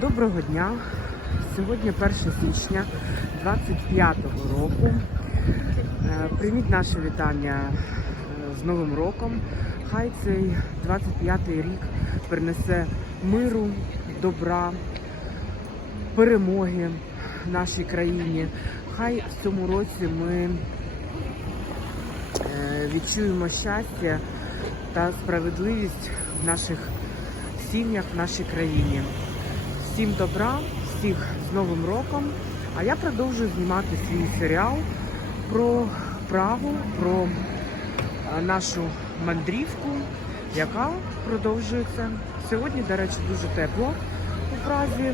Доброго дня! Сьогодні 1 січня 25-го року. Е, Прийміть наше вітання е, з Новим роком. Хай цей 25-й рік принесе миру, добра, перемоги нашій країні. Хай в цьому році ми е, відчуємо щастя та справедливість в наших сім'ях, в нашій країні. Всім добра, всіх з Новим роком. А я продовжую знімати свій серіал про Прагу, про е, нашу мандрівку, яка продовжується. Сьогодні, до речі, дуже тепло у Празі.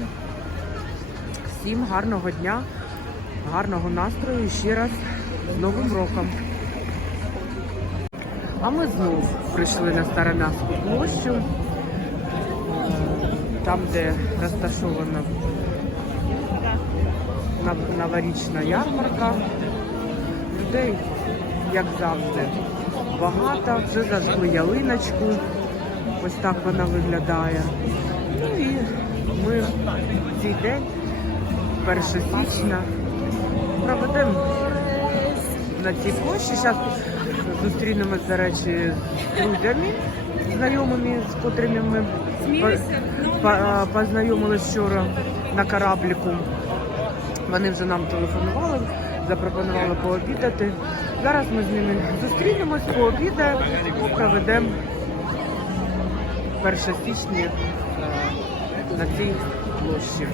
Всім гарного дня, гарного настрою і ще раз з Новим роком. А ми знову прийшли на Старонавську площу, там, де розташована новорічна ярмарка. Людей, як завжди, багато. Вже зажгли ялиночку. Ось так вона виглядає. Ну і ми в цей день, 1 січня, проведемо на цій площі. Зараз зустрінемось, до речі, з друзями, знайомими, з котрими ми по- по- познайомились вчора на корабліку. Вони вже нам телефонували, запропонували пообідати. Зараз ми з ними зустрінемось, пообідаємо і проведемо 1 січня е, на цій площі.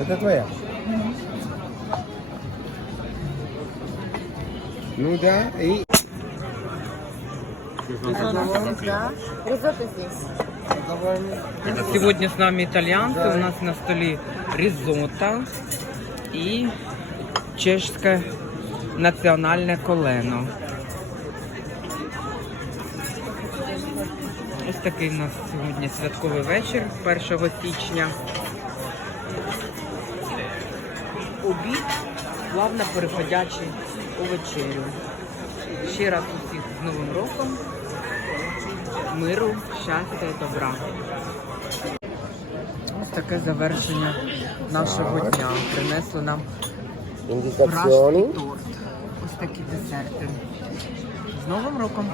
Это твоя? Ну да, и... Да. Ризотто здесь. Сегодня с нами итальянцы. У нас на столе ризотто и чешское національне колено. Ось такий у нас сьогодні святковий вечір 1 січня. Обід, плавно переходячи у вечерю. Ще раз з Новим роком. Миру, щастя і добра. Ось таке завершення нашого дня. Принесли нам Indicazioni. торт. Ось такі десерти. З Новим роком!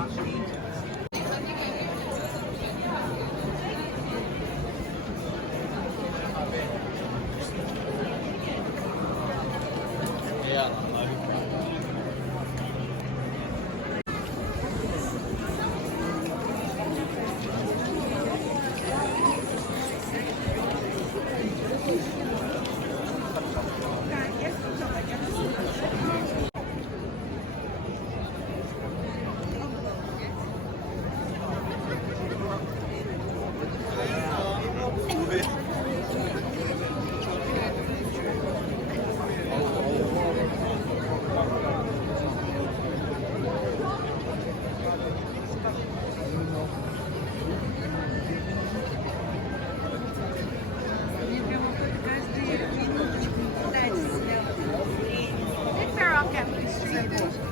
off Street.